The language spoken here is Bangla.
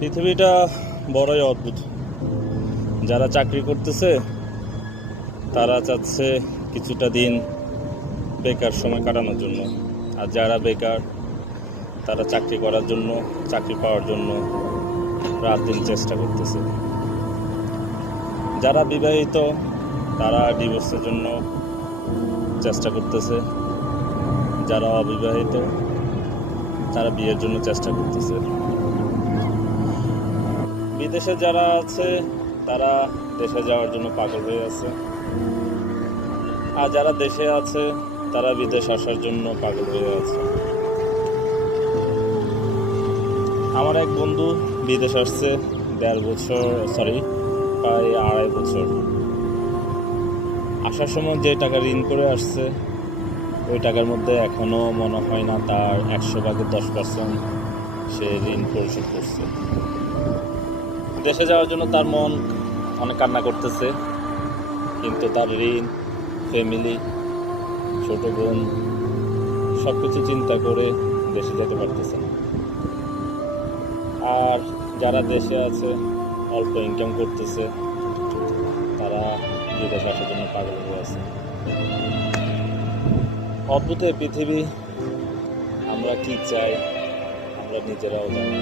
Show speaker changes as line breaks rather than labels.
পৃথিবীটা বড়ই অদ্ভুত। যারা চাকরি করতেছে, তারা চাচ্ছে কিছুটা দিন বেকার সময় কাটানোর জন্য। আর যারা বেকার, তারা চাকরি করার জন্য, চাকরি পাওয়ার জন্য রাত দিন চেষ্টা করতেছে। যারা বিবাহিত, তারা ডিভোর্সের জন্য চেষ্টা করতেছে। যারা অবিবাহিত, তারা বিয়ের জন্য চেষ্টা করতেছে। বিদেশে যারা আছে, তারা দেশে যাওয়ার জন্য পাগল হয়ে আছে। আর যারা দেশে আছে, তারা বিদেশ আসার জন্য পাগল হয়ে আছে। আমার এক বন্ধু বিদেশ আসছে দেড় বছর সরি প্রায় আড়াই বছর। আসার সময় যে টাকা ঋণ করে আসছে, ওই টাকার মধ্যে এখনও মনে হয় না তার একশো ভাগের দশ পার্সেন্ট সে ঋণ পরিশোধ করছে। দেশে যাওয়ার জন্য তার মন অনেক কান্না করতেছে। কিন্তু তার ঋণ ফ্যামিলি ছোট বোন সব কিছু চিন্তা করে দেশে যেতে পারতেছে না। আর যারা দেশে আছে, অল্প ইনকাম করতেছে, তারা বিদেশে আসার জন্য পাগল হয়ে আছে। অদ্ভুত পৃথিবী, আমরা কি চাই, আমরা নিজেরাও জানি।